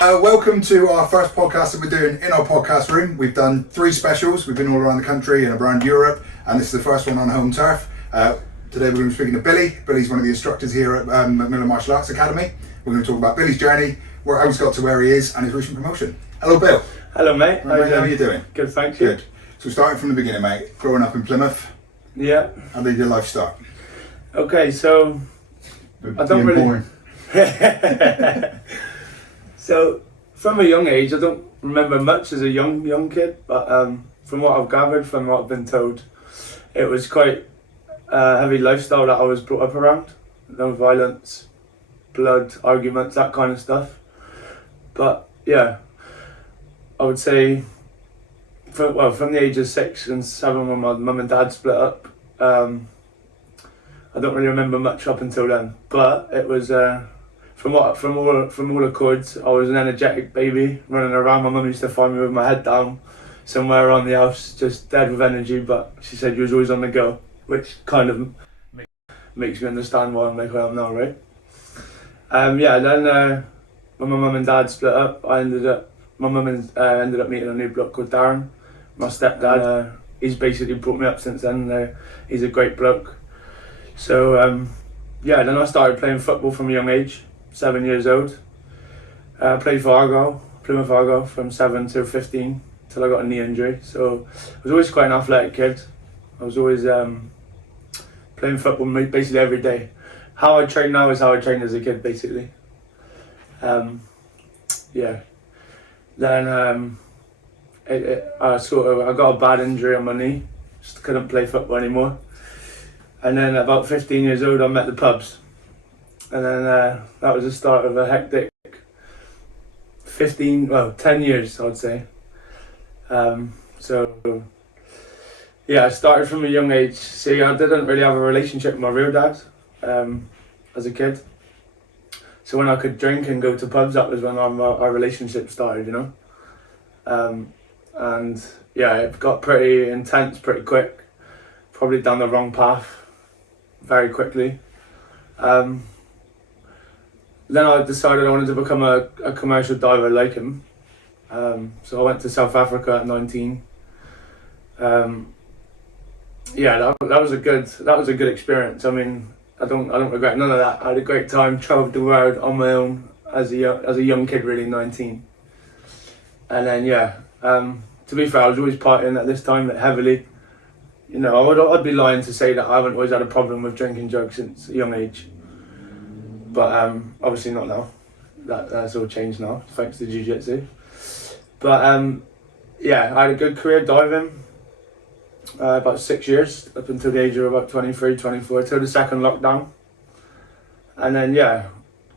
Welcome to our first podcast that we're doing in our podcast room. We've done 3 specials. We've been all around the country and around Europe, and this is the first one on home turf. Today we're going to be speaking to Billy. Billy's one of the instructors here at Macmillan Martial Arts Academy. We're going to talk about Billy's journey, how he's got to where he is, and his recent promotion. Hello, Bill. Hello, mate. How are you doing? Good, thank you. Good. So starting from the beginning, mate. Growing up in Plymouth. Yeah. How did your life start? Okay, so I don't really. So from a young age, I don't remember much as a young kid, but from what I've gathered, from what I've been told, it was quite a heavy lifestyle that I was brought up around. No violence, blood, arguments, that kind of stuff. But yeah, I would say, from the age of 6 and 7 when my mum and dad split up, I don't really remember much up until then. But it was from all accords, I was an energetic baby running around. My mum used to find me with my head down somewhere around the house, just dead with energy. But she said you was always on the go, which kind of makes me understand why I'm like I am now, right? Then when my mum and dad split up, my mum ended up meeting a new bloke called Darren, my stepdad. He's basically brought me up since then. He's a great bloke. So then I started playing football from a young age, 7 years old. Played for Plymouth Argyle from 7 to 15 till I got a knee injury. So I was always quite an athletic kid. I was always playing football basically every day. How I train now is how I trained as a kid, basically. Then I got a bad injury on my knee. Just couldn't play football anymore. And then at about 15 years old, I met the pubs. And then that was the start of a hectic 10 years, I'd say. I started from a young age. See, I didn't really have a relationship with my real dad as a kid. So when I could drink and go to pubs, that was when our relationship started, you know. It got pretty intense pretty quick. Probably down the wrong path very quickly. Then I decided I wanted to become a commercial diver like him. So I went to South Africa at 19. That was a good experience. I mean, I don't regret none of that. I had a great time, travelled the world on my own as a young kid, really, 19. And then to be fair, I was always partying at this time heavily. You know, I'd be lying to say that I haven't always had a problem with drinking drugs since a young age. But obviously not now. That's all changed now, thanks to jiujitsu. But I had a good career diving. About 6 years, up until the age of about 23, 24, till the second lockdown. And then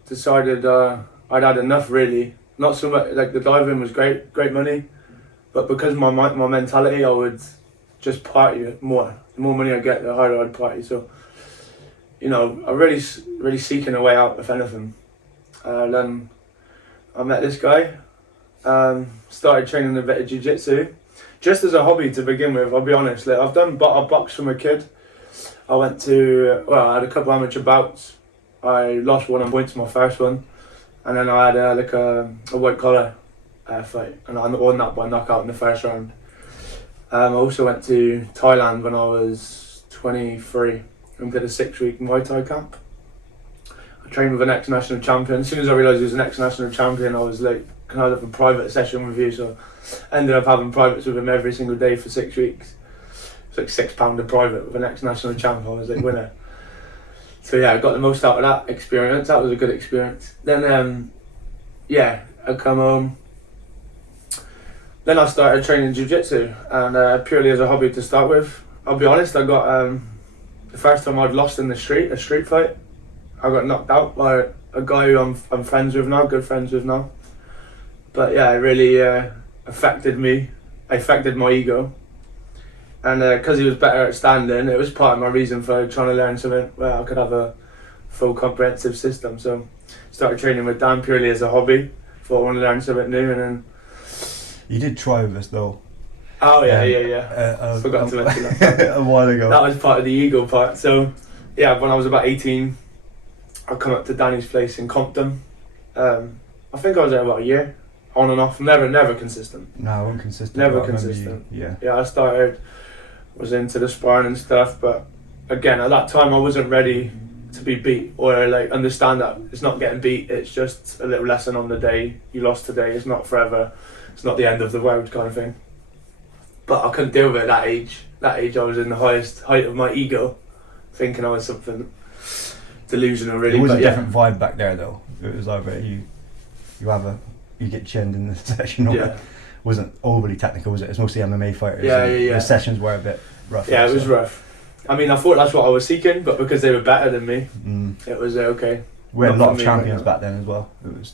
decided I'd had enough, really. Not so much, like the diving was great money, but because my mentality, I would just party more. The more money I get, the harder I'd party. So, you know, I'm really seeking a way out, if anything. Then I met this guy, started training a bit of jiu-jitsu, just as a hobby to begin with. I'll be honest, like, I've done box from a kid. I had a couple amateur bouts. I lost one on points, my first one, and then I had a white collar fight, and I won that by knockout in the first round. I also went to Thailand when I was 23 and did a 6-week Muay Thai camp. I trained with an ex-national champion. As soon as I realised he was an ex-national champion, I was like, can I have a private session with you? So I ended up having privates with him every single day for 6 weeks. It's like £6 a private with an ex-national champ. I was like, winner. So I got the most out of that experience. That was a good experience. Then I come home. Then I started training jiu-jitsu, and purely as a hobby to start with. I'll be honest, I got the first time I'd lost in a street fight. I got knocked out by a guy who I'm friends with now, good friends with now. But it really affected me. It affected my ego. And because he was better at standing, it was part of my reason for trying to learn something where I could have a full comprehensive system. So started training with Dan purely as a hobby. Thought I wanted to learn something new, and then... You did try with us though. Oh yeah. Forgot to mention that. A while ago. That was part of the ego part. So when I was about 18, I come up to Danny's place in Compton. I think I was there about a year, on and off, never consistent. No, I wasn't consistent. Never but I remember consistent. Yeah. Yeah, I started, was into the sparring and stuff, but again, at that time I wasn't ready to be beat or like understand that it's not getting beat, it's just a little lesson on the day. You lost today, it's not forever, it's not the end of the world kind of thing. But I couldn't deal with it at that age. That age I was in the height of my ego, thinking I was something delusional really. It was but a yeah. different vibe back there though. It was either you get chinned in the session or Yeah. it wasn't overly technical, was it? It's mostly MMA fighters. Yeah, and yeah. The sessions were a bit rough. Yeah, it was rough. I mean, I thought that's what I was seeking, but because they were better than me, it was okay. We had a Not lot for of me champions right now. back then as well. It was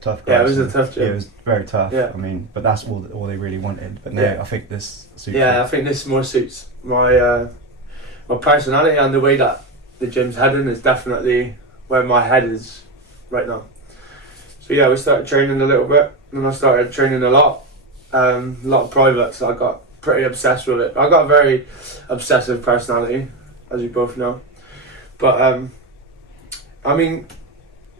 tough. Yeah, it guys. was a tough gym. Yeah, it was very tough. Yeah. I mean, but that's all they really wanted. But now Yeah. I think this suits Yeah, you. I think this more suits my my personality, and the way that the gym's heading is definitely where my head is right now. So yeah, we started training a little bit, and I started training a lot of privates. I got pretty obsessed with it. I got a very obsessive personality, as you both know. But I mean,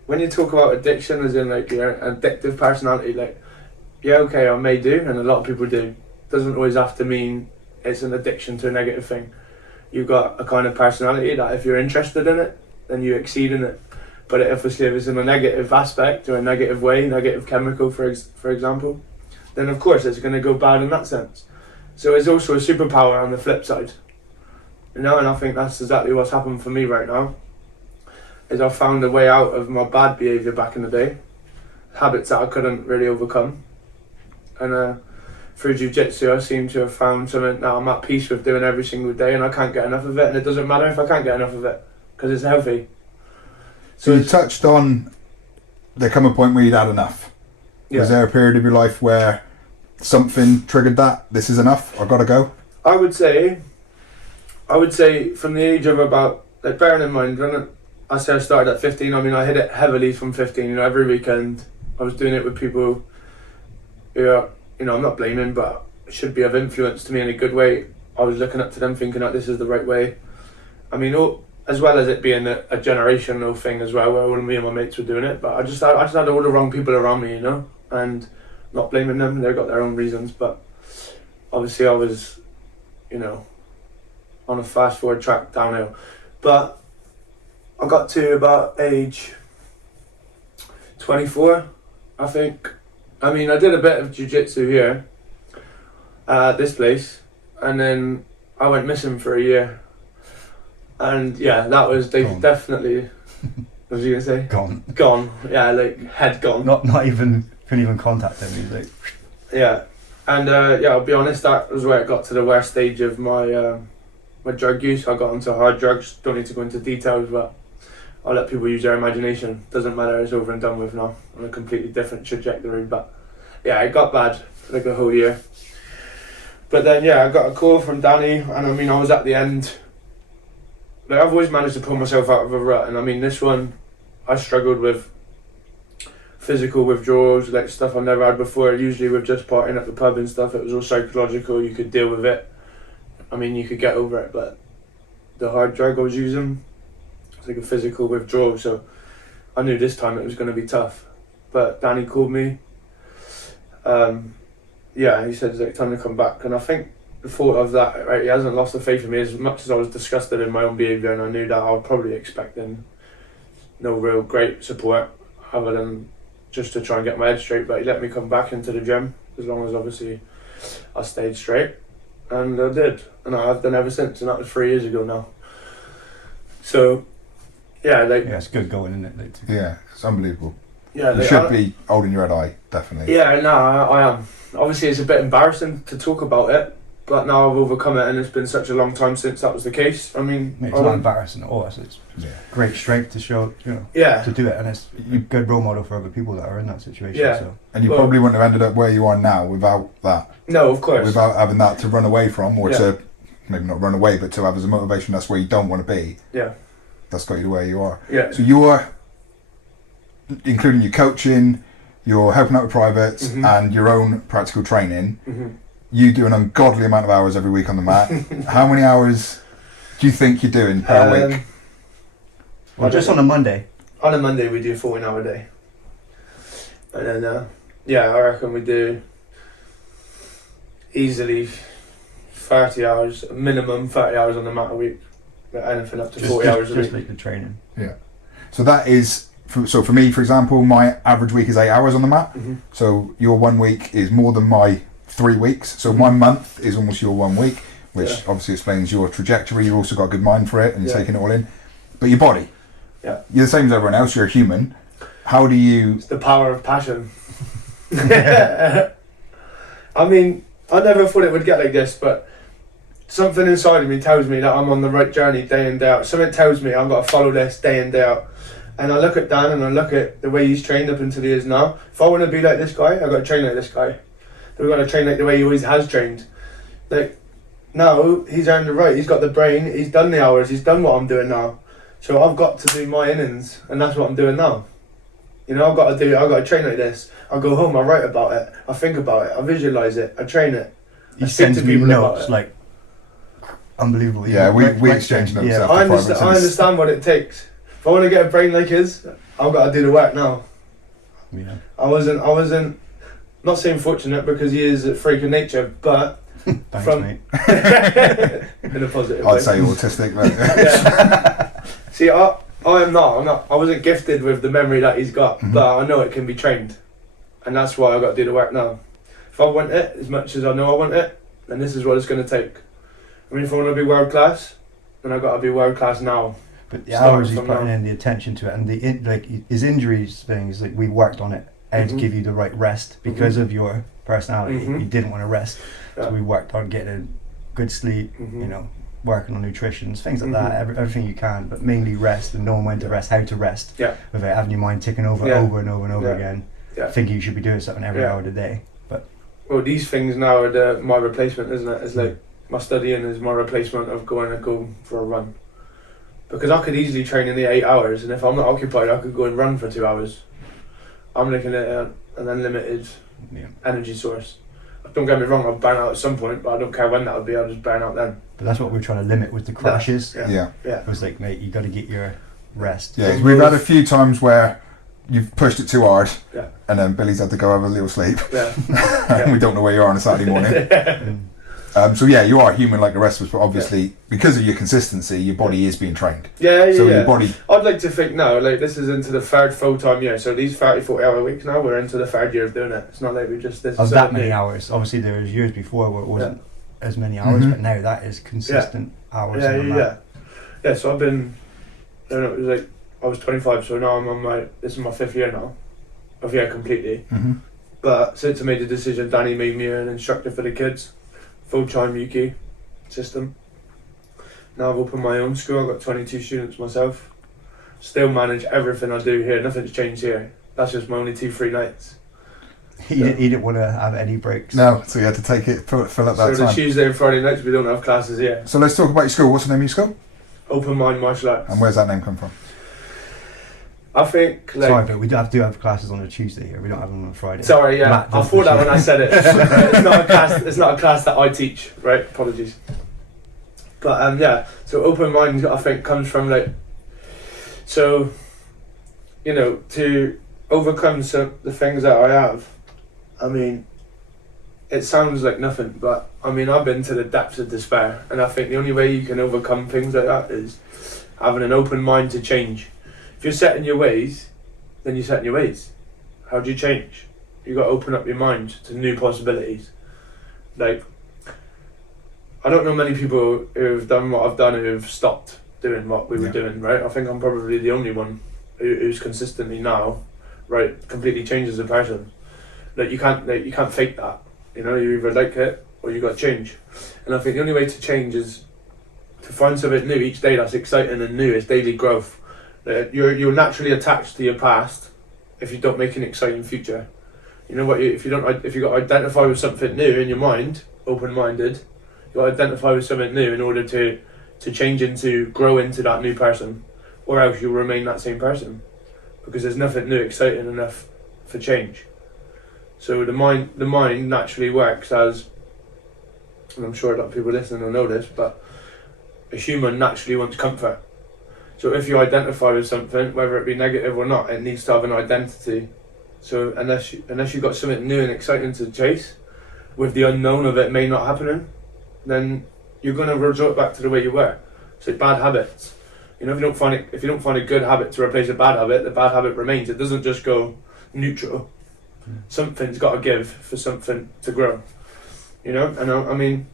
when you talk about addiction, as in like your addictive personality, like yeah, okay, I may do, and a lot of people do. Doesn't always have to mean it's an addiction to a negative thing. You've got a kind of personality that if you're interested in it, then you exceed in it. But if it's in a negative aspect or a negative way, negative chemical, for example, then of course it's going to go bad in that sense. So it's also a superpower on the flip side, you know. And I think that's exactly what's happened for me right now. Is I found a way out of my bad behaviour back in the day, habits that I couldn't really overcome, and through jiu-jitsu I seem to have found something that I'm at peace with doing every single day, and I can't get enough of it. And it doesn't matter if I can't get enough of it because it's healthy. So you touched on there come a point where you'd had enough. Yeah. Was there a period of your life where something triggered that? This is enough. I gotta go. I would say from the age of about, like, bearing in mind when I say I started at 15, I mean I hit it heavily from 15. You know, every weekend I was doing it with people who are, you know, I'm not blaming, but should be of influence to me in a good way. I was looking up to them, thinking that this is the right way. I mean, as well as it being a generational thing as well, where all me and my mates were doing it, but I just had all the wrong people around me, you know, and not blaming them. They've got their own reasons, but obviously I was, you know, on a fast forward track downhill. But I got to about age 24, I think. I mean, I did a bit of jiu-jitsu here at this place, and then I went missing for a year. And yeah, that was definitely. What was you gonna say? Gone. Gone. Yeah, like head gone. Not even couldn't even contact them. He's like, Yeah, and yeah, I'll be honest. That was where it got to the worst stage of my my drug use. I got onto hard drugs. Don't need to go into details, but I'll let people use their imagination. Doesn't matter. It's over and done with now. On a completely different trajectory. But yeah, it got bad for like a whole year. But then yeah, I got a call from Danny, and I mean I was at the end. Like, I've always managed to pull myself out of a rut, and I mean this one, I struggled with physical withdrawals, like stuff I've never had before. Usually with just partying at the pub and stuff, it was all psychological. You could deal with it. I mean, you could get over it, but the hard drug I was using, it's like a physical withdrawal. So I knew this time it was going to be tough. But Danny called me. Yeah, he said it's like time to come back, and I think the thought of that, right, he hasn't lost the faith in me as much as I was disgusted in my own behaviour, and I knew that I was probably expecting no real great support other than just to try and get my head straight. But he let me come back into the gym as long as obviously I stayed straight, and I did, and I have done ever since, and that was 3 years ago now. So yeah, like yeah, it's good going, isn't it? Like, Yeah, it's unbelievable. yeah, You like, should be holding your head high, definitely. yeah, no, I am. Obviously, it's a bit embarrassing to talk about it, but now I've overcome it, and it's been such a long time since that was the case. I mean, it's not embarrassing at all. It's Yeah. great strength to show, you know, yeah, to do it, and it's a good role model for other people that are in that situation. Yeah. So And you Well- probably wouldn't have ended up where you are now without that. no, of course, Without having that to run away from, or Yeah. to maybe not run away, but to have as a motivation. That's where you don't want to be. yeah, That's got you to where you are. yeah, So you're, including your coaching, you're helping out with privates, Mhm. and your own practical training. hmm You do an ungodly amount of hours every week on the mat. How many hours do you think you're doing per week? well, just on a Monday. On a Monday we do a 14-hour day. And then, I reckon we do easily 30 hours, minimum 30 hours on the mat a week. Anything up to 40 hours a week. Just like the training. Yeah. So that is, so for me, for example, my average week is 8 hours on the mat. Mm-hmm. So your 1 week is more than my 3 weeks. So 1 month is almost your 1 week, which obviously explains your trajectory. You've also got a good mind for it and you're taking it all in. But your body, you're the same as everyone else. You're a human. How do you... It's the power of passion. I mean, I never thought it would get like this, but something inside of me tells me that I'm on the right journey day in, day out. Something tells me I've got to follow this day in, day out. And I look at Dan and I look at the way he's trained up until he is now. If I want to be like this guy, I've got to train like this guy. We've got to train like the way he always has trained. Like, now, he's earned the right, he's got the brain, he's done the hours, he's done what I'm doing now. So I've got to do my innings, and that's what I'm doing now. You know, I've got to train like this. I go home, I write about it, I think about it, I visualise it, I train it. He sends me notes, like, unbelievable. Yeah, we exchange notes after I understand what it takes. If I want to get a brain like his, I've got to do the work now. Yeah. I wasn't, not saying fortunate because he is a freak of nature, but Thanks, mate. in a positive I'd way. say autistic, but See, I am not. I wasn't gifted with the memory that he's got, but I know it can be trained, and that's why I got to do the work now. If I want it as much as I know I want it, then this is what it's going to take. I mean, if I want to be world class, then I've got to be world class now. But the hours he's putting in, the attention to it, and his injuries things, like we worked on it, and to give you the right rest because of your personality. You didn't want to rest, so we worked on getting good sleep. You know, working on nutrition, things like that. Everything you can, but mainly rest and knowing when to rest, how to rest, without having your mind ticking over and over again, thinking you should be doing something every hour of the day. But well, these things now are my replacement, isn't it? It's like my studying is my replacement of going and go for a run. Because I could easily train in the 8 hours, and if I'm not occupied, I could go and run for 2 hours. I'm looking at an unlimited energy source. Don't get me wrong, I'll burn out at some point, but I don't care when that would be, I'll just burn out then. But that's what we're trying to limit with the crashes. It was like, mate, you got to get your rest. Yeah, we've had a few times where you've pushed it too hard, and then Billy's had to go have a little sleep. And we don't know where you are on a Saturday morning. So you are human like the rest of us, but obviously because of your consistency, your body is being trained. Your body. I'd like to think now, like this is into the third full-time year. So these 30-40 hour weeks now, we're into the third year of doing it. It's not like we just of that many hours. Obviously, there was years before where it wasn't as many hours, but now that is consistent hours. Yeah. So I've been. I don't know. It was like I was 25, so now I'm on this is my 5th year now. Completely. But since I made the decision, Danny made me an instructor for the kids. Full-time Yuki system. Now I've opened my own school, I've got 22 students myself. Still manage everything I do here, nothing's changed here. That's just my only 2-3 nights. He didn't want to have any breaks. No, so you had to take it, fill up that time. So the Tuesday and Friday nights we don't have classes here. So let's talk about your school. What's the name of your school? Open Mind Martial Arts. And where's that name come from? I think sorry, but we do have classes on a Tuesday here. We don't have them on a Friday. Sorry, I thought that when I said it. It's not a class that I teach, right? Apologies. But so Open Mind I think comes from to overcome the things that I have. I mean, it sounds like nothing, but I mean I've been to the depths of despair, and I think the only way you can overcome things like that is having an open mind to change. If you're set in your ways, then you're set in your ways. How do you change? You've got to open up your mind to new possibilities. Like, I don't know many people who've done what I've done who've stopped doing what we were doing, right? I think I'm probably the only one who's consistently now, right, completely changed as a person. Like, you can't fake that. You know, you either like it or you got to change. And I think the only way to change is to find something new each day that's exciting and new. It's daily growth. You're naturally attached to your past if you don't make an exciting future. You know what? If you got to identify with something new in your mind, open-minded, you got to identify with something new in order to grow into that new person, or else you'll remain that same person, because there's nothing new exciting enough for change. So the mind naturally works as, and I'm sure a lot of people listening will know this, but a human naturally wants comfort. So if you identify with something, whether it be negative or not, it needs to have an identity So unless you've got something new and exciting to chase, with the unknown of it may not happening, then you're going to resort back to the way you were. So bad habits. You know, if you don't find a good habit to replace a bad habit, the bad habit remains. It doesn't just go neutral. Something's got to give for something to grow. You know, and I mean,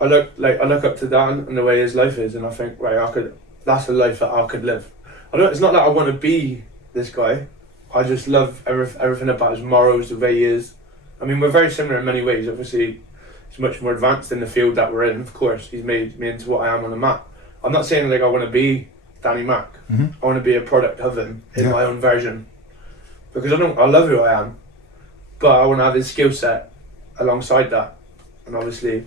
I look up to Dan and the way his life is, and I think, right, that's a life that I could live. It's not that I want to be this guy. I just love everything about his morals, the way he is. I mean, we're very similar in many ways. Obviously, he's much more advanced in the field that we're in. Of course, he's made me into what I am on the mat. I'm not saying like I want to be Danny Mac. Mm-hmm. I want to be a product of him in my own version, because I love who I am, but I want to have his skill set alongside that, and obviously,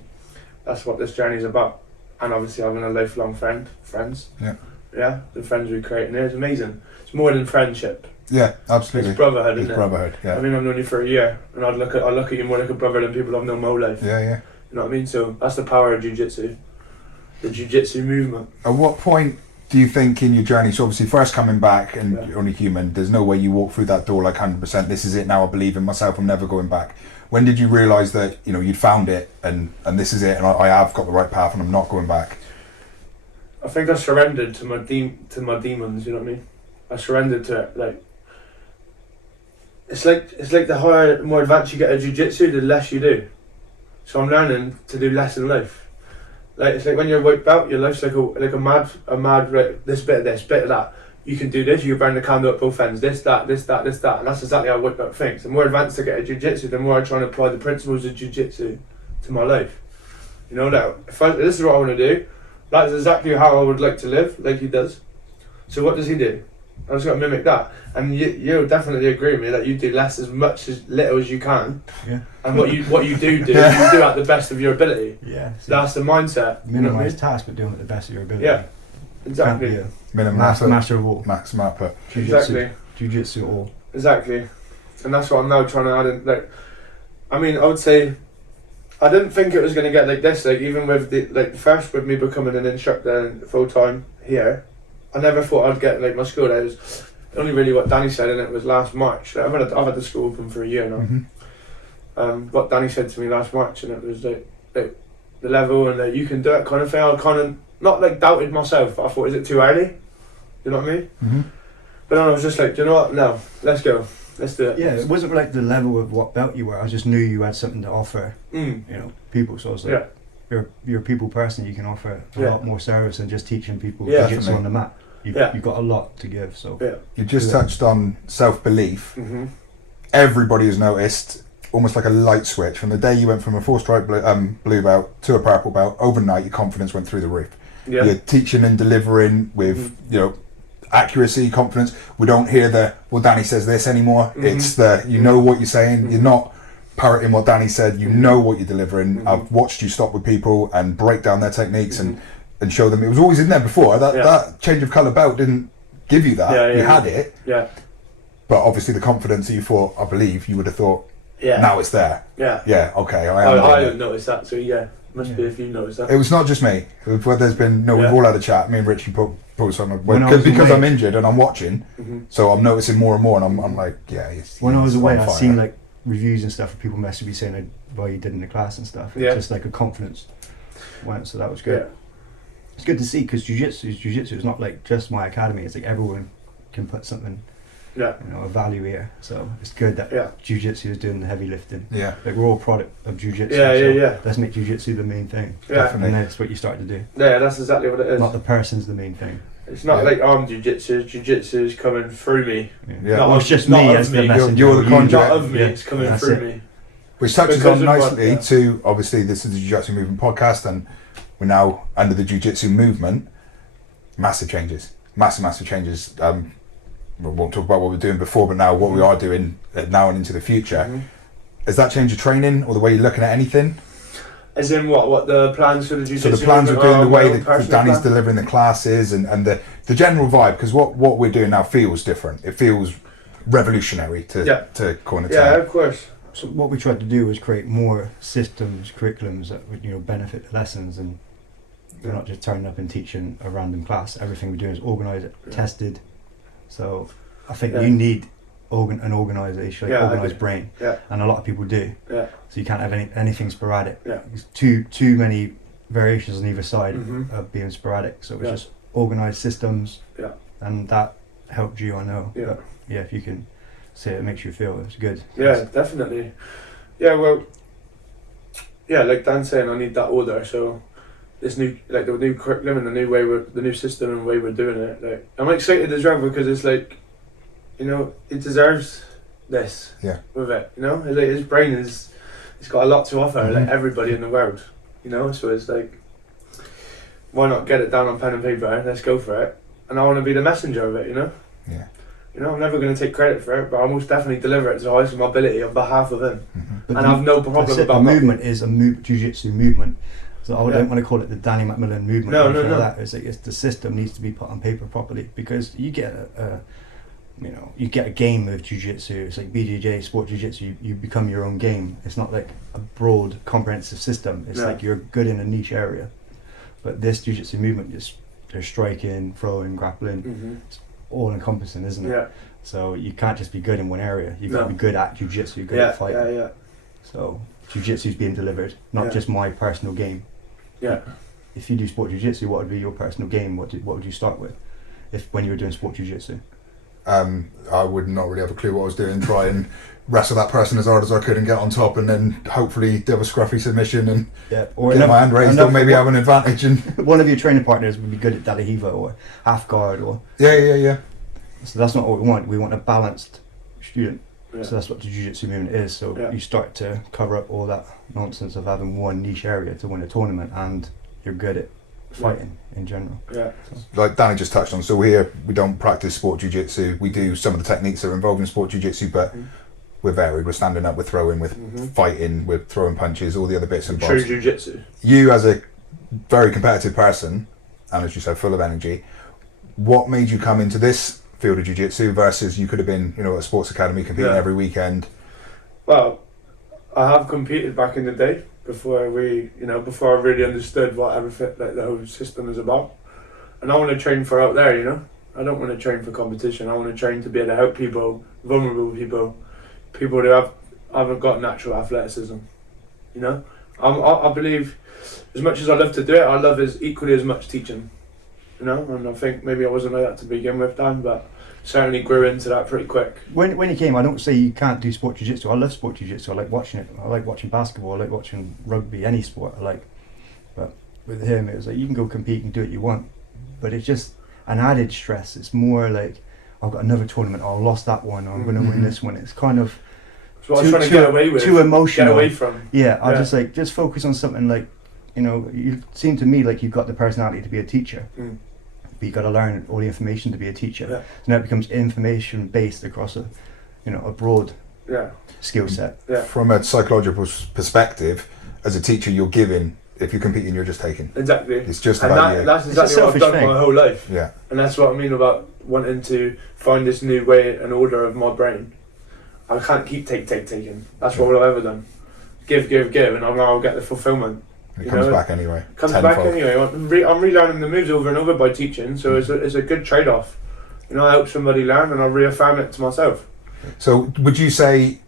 that's what this journey is about. And obviously, having a lifelong friends. Yeah, the friends we create in there is amazing. It's more than friendship. Yeah, absolutely. It's brotherhood, isn't it? It's brotherhood, yeah. I mean, I've known you for a year, and I look at you more like a brother than people I've known my whole life. Yeah. You know what I mean? So that's the power of jiu-jitsu. The jiu-jitsu movement. At what point do you think in your journey, so obviously first coming back and you're only human, there's no way you walk through that door like 100%, this is it now, I believe in myself, I'm never going back. When did you realise that, you know, you'd found it and this is it and I have got the right path and I'm not going back? I think I surrendered to my demons, you know what I mean? I surrendered to it. Like, it's like the more advanced you get at jiu-jitsu, the less you do. So I'm learning to do less in life. Like, it's like when you're a white belt, your life's like a mad right, this bit of that. You can do this, you can burn the candle at both ends, this, that, and that's exactly how a white belt thinks. The more advanced I get at jiu-jitsu, the more I try and apply the principles of jiu-jitsu to my life. You know, that this is what I want to do, that's exactly how I would like to live, like he does. So what does he do? I just got to mimic that. And you'll definitely agree with me that you do less as little as you can. Yeah. And what you do, you do at the best of your ability. Yeah. That's the mindset. Minimise tasks, but doing it at the best of your ability. Yeah. Exactly. Master of all. Maximum output. Exactly. Jiu-jitsu all. Exactly. And that's what I'm now trying to add in. Like, I mean, I would say, I didn't think it was going to get like this. Like, even with first with me becoming an instructor full time here, I never thought I'd get like my school. That was only really what Danny said, and it was last March. Like, I've had the school open for a year now. Mm-hmm. What Danny said to me last March, and it was like the level and you can do it kind of thing. I kind of not like doubted myself. I thought, is it too early? You know what I mean? Mm-hmm. But then I was just like, do you know what? No, let's go. Let's do it. Yeah, it wasn't like the level of what belt you were. I just knew you had something to offer. You know, people. So I was like, you're a people person. You can offer a lot more service than just teaching people jiu-jitsu on the mat. You've got a lot to give. So you just touched on self-belief. Mm-hmm. Everybody has noticed almost like a light switch from the day you went from a 4-stripe blue belt to a purple belt. Overnight, your confidence went through the roof. Yeah. You're teaching and delivering with you know, accuracy, confidence. We don't hear Danny says this anymore. It's you know what you're saying. You're not parroting what Danny said. You know what you're delivering. I've watched you stop with people and break down their techniques and show them. It was always in there before. That change of colour belt didn't give you that. You had it. Yeah. But obviously the confidence that you thought, I believe, you would have thought, now it's there. Yeah. Yeah, okay, I haven't noticed that, so must be if you noticed that. It was not just me. There's been, we've all had a chat. Me and Richie put something, because I'm injured and I'm watching, so I'm noticing more and more, and I'm like, when I was away, I seen like reviews and stuff of people messaging me saying like, what you did in the class and stuff. Yeah. Just like a confidence went, so that was good. Yeah. It's good to see, because jiu-jitsu is not like just my academy. It's like everyone can put something, you know, a value here. So it's good that jiu-jitsu is doing the heavy lifting. Yeah. Like, we're all product of jiu-jitsu. Let's make jiu-jitsu the main thing. Yeah. Definitely. And that's what you start to do. Yeah, that's exactly what it is. Not the person's the main thing. It's not like I'm jiu-jitsu. Jiu-jitsu is coming through me. Yeah. Well, it's just me as the messenger. You're the conduit. Not of me. It's coming through me. Which touches on nicely to, obviously, this is the Jiu-Jitsu Movement podcast, and we're now under the Jiu-Jitsu movement. Massive changes. Massive changes. We won't talk about what we're doing before, but now what we are doing now and into the future. Has that changed your training or the way you're looking at anything? As in what the plans for the jiu-jitsu? So the plans are doing the way that Danny's delivering the classes and the general vibe, because what we're doing now feels different. It feels revolutionary to coin a term. Yeah, of course. So what we tried to do was create more systems, curriculums that would, you know, benefit the lessons, and we're not just turning up and teaching a random class. Everything we're doing is organised, tested. So I think you need an organisation, like organised brain, and a lot of people do. Yeah. So you can't have anything sporadic. Yeah. There's too many variations on either side of being sporadic. So it was just organised systems. Yeah. And that helped you, I know. Yeah. But yeah, if you can say it makes you feel it's good. Yeah, definitely. Yeah, well, yeah, like Dan's saying, I need that order. So this new, like the new curriculum and the new system and way we're doing it. Like, I'm excited as well because it's like, you know, it deserves this. Yeah. With it, you know, it's like his brain it's got a lot to offer. Like everybody in the world, you know. So it's like, why not get it down on pen and paper? Let's go for it. And I want to be the messenger of it, you know. Yeah. You know, I'm never going to take credit for it, but I'll most definitely deliver it to the highest of my ability on behalf of him. But and I have no problem about the movement is a jiu-jitsu movement. So I don't want to call it the Danny McMillan movement. No. That. It's like the system needs to be put on paper properly, because you get a game of jiu-jitsu. It's like BJJ, sport jiu-jitsu. You become your own game. It's not like a broad, comprehensive system. It's like you're good in a niche area. But this jiu-jitsu movement, they're striking, throwing, grappling. It's all encompassing, isn't it? Yeah. So you can't just be good in one area. You've got to be good at jiu-jitsu, good at fighting. Yeah. So jiu-jitsu is being delivered, not just my personal game. Yeah. If you do sport jiu-jitsu, what would be your personal game? What would you start with, when you were doing sport jiu-jitsu? I would not really have a clue what I was doing. Try and wrestle that person as hard as I could and get on top, and then hopefully do a scruffy submission and or get my hand raised, or maybe have an advantage. And one of your training partners would be good at Dadahiva or half guard, or yeah. So that's not what we want. We want a balanced student. Yeah. So that's what the jiu-jitsu movement is. So you start to cover up all that nonsense of having one niche area to win a tournament, and you're good at fighting in general. Yeah. Like Danny just touched on, so we don't practice sport jiu-jitsu. We do some of the techniques that are involved in sport jiu-jitsu, but we're varied. We're standing up, we're throwing, we're fighting, we're throwing punches, all the other bits and bobs. True jiu-jitsu. You, as a very competitive person, and as you said, full of energy, what made you come into this field of jiu-jitsu versus you could have been, at a sports academy competing every weekend? Well, I have competed back in the day before I really understood what everything, like the whole system is about. And I want to train for out there, I don't want to train for competition. I want to train to be able to help people, vulnerable people who haven't got natural athleticism. I believe, as much as I love to do it, I love is equally as much teaching. And I think maybe I wasn't like that to begin with, Dan, but certainly grew into that pretty quick. When you came, I don't say you can't do sport jiu-jitsu. I love sport jiu-jitsu. I like watching it. I like watching basketball. I like watching rugby. Any sport I like. But with him, it was like you can go compete and do what you want, but it's just an added stress. It's more like I've got another tournament. I lost that one. Or I'm going to win this one. It's kind of too emotional. Get away from. Yeah, I just focus on something like, you seem to me like you've got the personality to be a teacher. But you got to learn all the information to be a teacher. Yeah. So now it becomes information based across a broad skill set. Yeah. From a psychological perspective, as a teacher, you're giving. If you're competing, you're just taking. Exactly. It's just about you. That's exactly what I've done my whole life. Yeah. And that's what I mean about wanting to find this new way and order of my brain. I can't keep taking. That's what I've ever done. Give, and I'll get the fulfillment. It comes back anyway. I'm relearning the moves over and over by teaching, so it's a good trade-off. I help somebody learn and I reaffirm it to myself. So would you say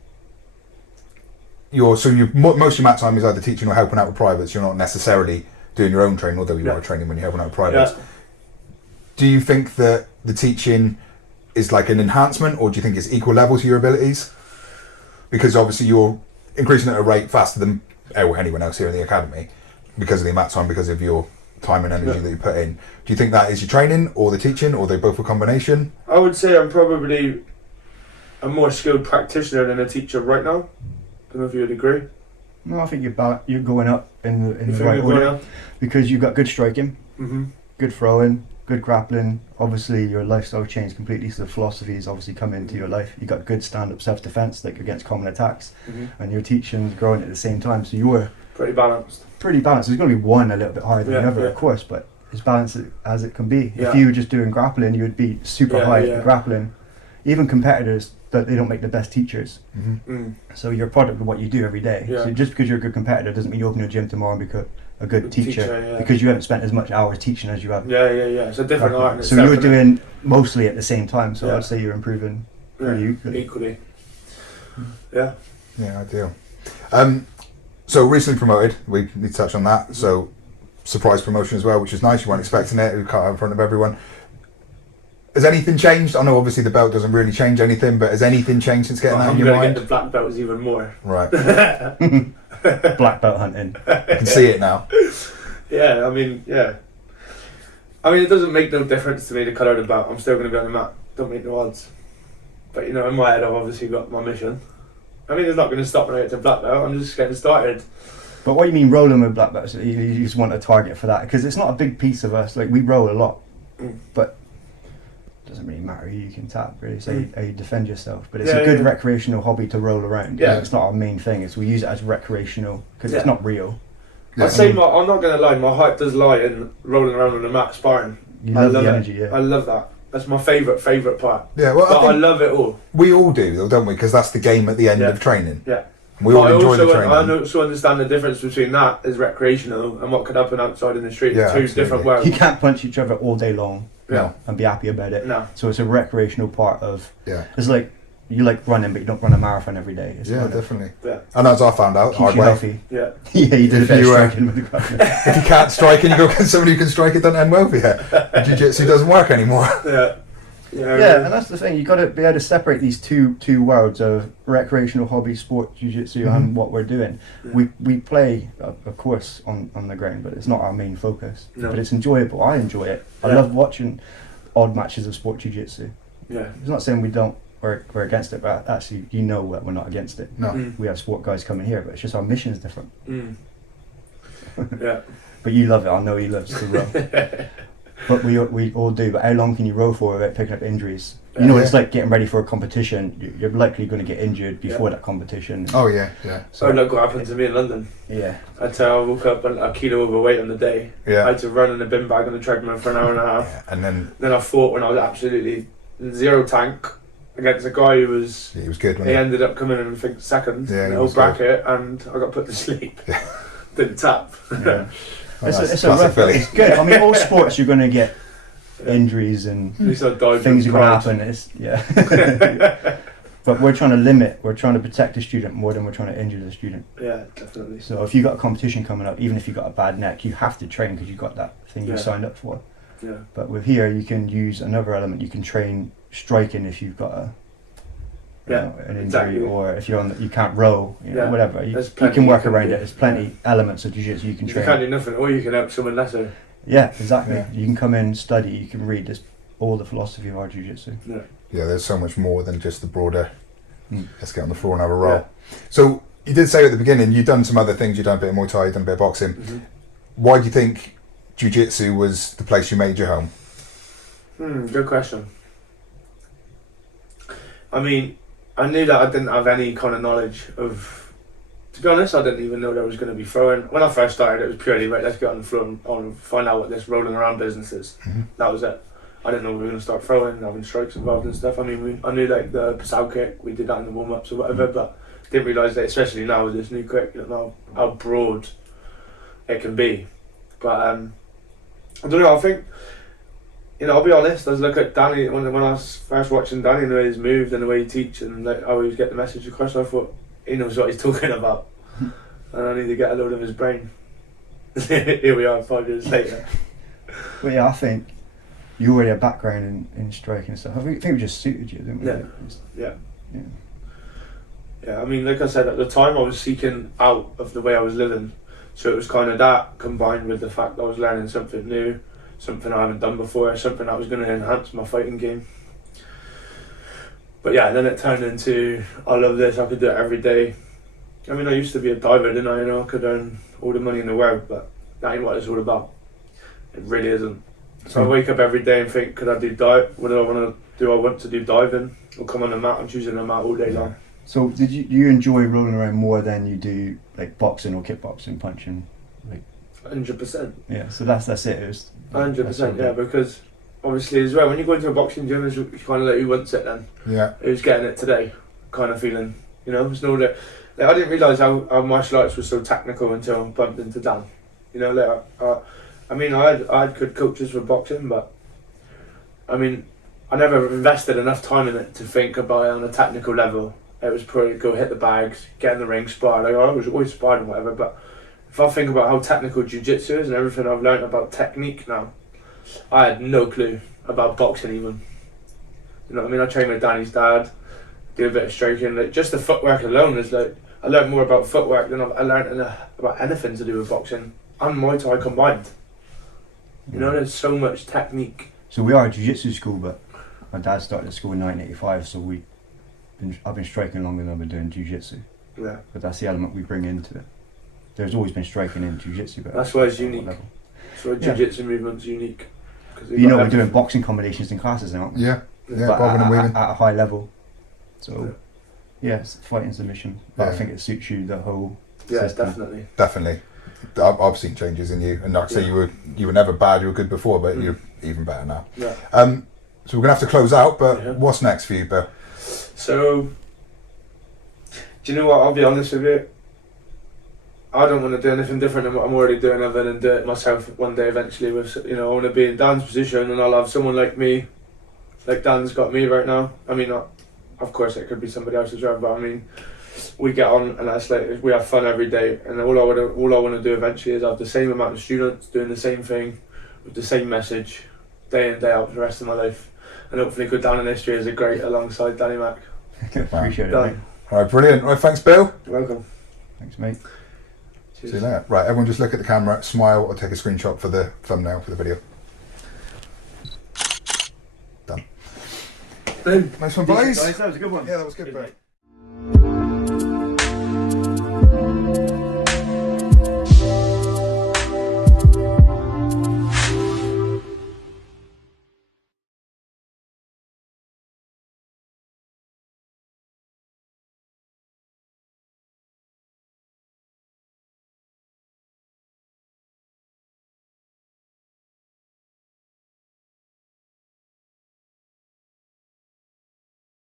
most of your mat time is either teaching or helping out with privates? You're not necessarily doing your own training, although you are training when you're helping out with privates. Yeah. Do you think that the teaching is like an enhancement, or do you think it's equal level to your abilities? Because obviously you're increasing at a rate faster than anyone else here in the academy, because of the amount of time, because of your time and energy that you put in. Do you think that is your training or the teaching, or they both a combination? I would say I'm probably a more skilled practitioner than a teacher right now. Don't know if you would agree. No, I think you're going up in the right order, because you've got good striking, good throwing, good grappling. Obviously your lifestyle changed completely, so the philosophies obviously come into your life. You got good stand-up self-defense, like against common attacks, and your teaching's growing at the same time, so you're pretty balanced. There's going to be one a little bit higher than the other, of course, but as balanced as it can be. If you were just doing grappling, you would be super high at grappling. Even competitors, they don't make the best teachers. So you're a product of what you do every day. So just because you're a good competitor doesn't mean you open your gym tomorrow and become a good teacher, because you haven't spent as much hours teaching as you have. It's a different art. So you're doing mostly at the same time, so I'd say you're improving equally. Yeah. Yeah, ideal. So recently promoted, we need to touch on that. So surprise promotion as well, which is nice. You weren't expecting it. We cut out in front of everyone. Has anything changed? I know obviously the belt doesn't really change anything, but has anything changed since getting that in your mind? I'm going to get the black belts even more. Right. Black belt hunting. I can see it now. Yeah, I mean, it doesn't make no difference to me the colour of the belt. I'm still going to be on the mat. Don't make no odds. But, in my head, I've obviously got my mission. I mean, it's not going to stop when I get to black belt. I'm just getting started. But what do you mean rolling with black belts? You just want a target for that? Because it's not a big piece of us. Like, we roll a lot. But it doesn't really matter who you can tap, really. So how you defend yourself. But it's a good recreational hobby to roll around. Yeah. It's not our main thing. We use it as recreational because it's not real. Yeah. I'm not going to lie, my heart does lie in rolling around on the mat sparring. You love the energy, yeah. I love that. That's my favourite part. Yeah, well, I love it all. We all do, though, don't we? Because that's the game at the end of training. Yeah. We all enjoy the training. I also understand the difference between that as recreational and what could happen outside in the street. Yeah, Two different worlds. You can't punch each other all day long No. and be happy about it. No. So it's a recreational part of... Yeah. It's like you like running, but you don't run a marathon every day. It's Yeah, kind of definitely. Yeah. And as I found out, keeps hard you way. healthy. Yeah. Yeah, you did a If bit of you, striking with the ground. If you can't strike and you go against somebody who can strike, it doesn't end well for you. Jiu-jitsu doesn't work anymore. Yeah. Yeah, and that's the thing. You got to be able to separate these two worlds of recreational hobby, sport, jiu-jitsu, and what we're doing. Yeah. We play, of course, on the ground, but it's not our main focus. No. But it's enjoyable. I enjoy it. I love watching odd matches of sport jiu-jitsu. Yeah. It's not saying we're against it, but actually, that we're not against it. No. We have sport guys coming here, but it's just our mission is different. Yeah. But you love it. I know he loves to row. But we all do. But how long can you row for without picking up injuries? You know, it's like getting ready for a competition. You're likely going to get injured before that competition. Oh yeah. So look what happened to me in London. Yeah. I woke up a kilo overweight on the day. Yeah. I had to run in a bin bag on the treadmill for an hour and a half. Yeah. And then I fought when I was absolutely zero tank against a guy who was. he was good. He ended up coming in, I think, second in the whole bracket, and I got put to sleep. Yeah. Didn't tap. Yeah. Well, it's a rough. It's good. I mean, all sports you're going to get injuries and things are going to happen. But we're trying to protect the student more than we're trying to injure the student. Yeah, definitely. So if you've got a competition coming up, even if you've got a bad neck, you have to train because you've got that thing you signed up for. Yeah. But with here, you can use another element. You can train striking if you've got an injury, or if you're you can't row, whatever. You can work around it. There's plenty elements of jiu-jitsu you can train. You can't do nothing, or you can help someone lesser. Yeah, exactly. Yeah. You can come in, study, you can read all the philosophy of our jiu-jitsu. Yeah. Yeah, there's so much more than just the broader, let's get on the floor and have a roll. Yeah. So, you did say at the beginning, you've done some other things, you've done a bit of Muay Thai, you've done a bit of boxing. Mm-hmm. Why do you think jiu-jitsu was the place you made your home? Good question. I mean, I knew that I didn't have any kind of knowledge of... To be honest, I didn't even know there was going to be throwing. When I first started, it was purely, right, let's get on the floor and find out what this rolling around business is. Mm-hmm. That was it. I didn't know we were going to start throwing, having strikes involved and stuff. I mean, I knew like the Pasau kick, we did that in the warm-ups or whatever, but didn't realise that, especially now with this new kick, how broad it can be. But I don't know, I think, I'll be honest, I look at Danny, when I was first watching Danny and the way he's moved and the way he teaches and like, I always get the message across, I thought, he knows what he's talking about. And I need to get a load of his brain. Here we are 5 years later. Well, yeah, I think you already had a background in striking and stuff. I think we just suited you, didn't we? Yeah, I mean, like I said, at the time I was seeking out of the way I was living. So it was kind of that combined with the fact that I was learning something new, something I haven't done before, something that was going to enhance my fighting game. But yeah, then it turned into, I love this, I could do it every day. I mean, I used to be a diver, didn't I? I could earn all the money in the world, but that ain't what it's all about. It really isn't. So I wake up every day and think, could I do dive? What do I want to do? I want to do diving or come on a mat. I'm choosing a mat all day long. So do you enjoy rolling around more than you do like boxing or kickboxing, punching? 100%. Yeah, so that's it. It was 100%, yeah, because obviously as well, when you go into a boxing gym, it's kind of like who wants it then? Yeah. Who's getting it today? Kind of feeling, it's no that. Like, I didn't realise how martial arts was so technical until I bumped into Dan. I mean, I had good coaches for boxing, but I mean, I never invested enough time in it to think about it on a technical level. It was probably go hit the bags, get in the ring, spar. Like, I was always sparring and whatever, but if I think about how technical jiu-jitsu is and everything I've learned about technique now, I had no clue about boxing even. You know what I mean? I trained with Danny's dad, do a bit of striking. Like, just the footwork alone is like, I learned more about footwork than I learned about anything to do with boxing and Muay Thai combined. You know, there's so much technique. So we are a jiu-jitsu school, but my dad started at school in 1985, so I've been striking longer than I've been doing jiu-jitsu. Yeah. But that's the element we bring into it. There's always been striking in jiu-jitsu, but that's why it's unique. So jiu-jitsu movement's unique. You know, we're doing boxing combinations in classes now, aren't we? Yeah, but bobbing and weaving. At a high level. So, yeah, it's fighting submission. But I think it suits you, the whole system. Definitely. I've seen changes in you, and like I say, you were never bad. You were good before, but you're even better now. Yeah. So we're gonna have to close out. But what's next for you, Bill? So, do you know what? I'll be honest with you. I don't want to do anything different than what I'm already doing, other than do it myself one day eventually. With, you know, I want to be in Dan's position, and I'll have someone like me, like Dan's got me right now. I mean, of course, it could be somebody else as well, but I mean, we get on, and that's like, we have fun every day. And all I want to do eventually is have the same amount of students doing the same thing with the same message, day in day out for the rest of my life, and hopefully go down in history as a great alongside Danny Mac. Appreciate it, mate. All right, brilliant. All right, thanks, Bill. You're welcome. Thanks, mate. Cheers. See you later. Right, everyone just look at the camera, smile, or take a screenshot for the thumbnail for the video. Done. Boom. Nice one, boys. That was a good one. Yeah, that was good, bro.